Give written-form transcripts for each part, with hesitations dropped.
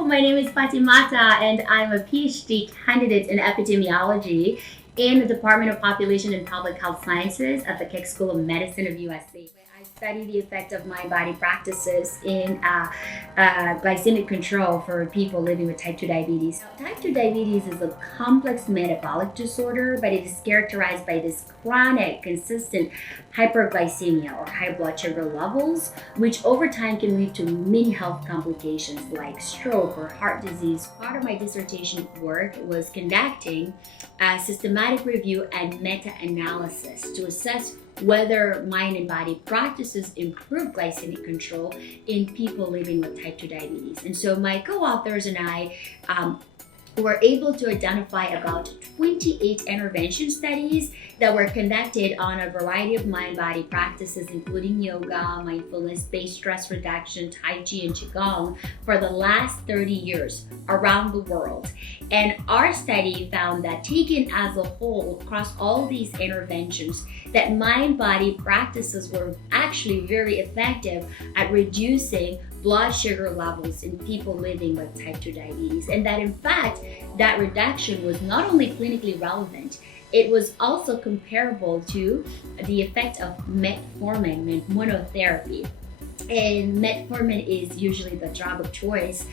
Hello, my name is Fatimata and I'm a PhD candidate in epidemiology in the Department of Population and Public Health Sciences at the Keck School of Medicine of USC. I study the effect of mind-body practices in glycemic control for people living with type 2 diabetes. Now, type 2 diabetes is a complex metabolic disorder, but it is characterized by this chronic, consistent hyperglycemia or high blood sugar levels, which over time can lead to many health complications like stroke or heart disease. Part of my dissertation work was conducting a systematic review and meta-analysis to assess whether mind and body practices improve glycemic control in people living with type 2 diabetes. And so my co-authors and I were able to identify about 28 intervention studies that were conducted on a variety of mind-body practices, including yoga, mindfulness-based stress reduction, Tai Chi, and Qigong for the last 30 years around the world. And our study found that taken as a whole across all these interventions, that mind-body practices were actually very effective at reducing blood sugar levels in people living with type 2 diabetes, and that in fact that reduction was not only clinically relevant, it was also comparable to the effect of metformin monotherapy. And metformin is usually the drug of choice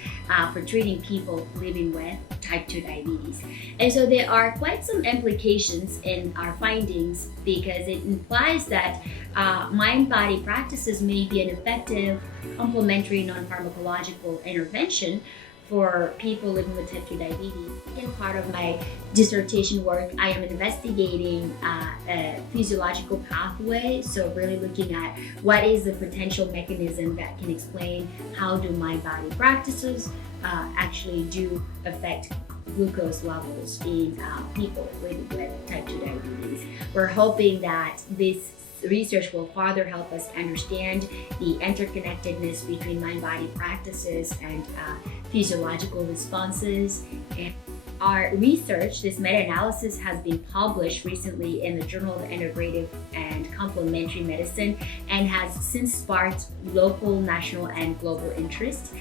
for treating people living with type 2 diabetes. And so there are quite some implications in our findings because it implies that mind-body practices may be an effective complementary non-pharmacological intervention for people living with type 2 diabetes. In part of my dissertation work, I am investigating a physiological pathway, so really looking at what is the potential mechanism that can explain how do mind-body practices actually do affect glucose levels in people living with type 2 diabetes. We're hoping that this research will further help us understand the interconnectedness between mind-body practices and physiological responses. And our research, this meta-analysis, has been published recently in the Journal of Integrative and Complementary Medicine and has since sparked local, national, and global interest.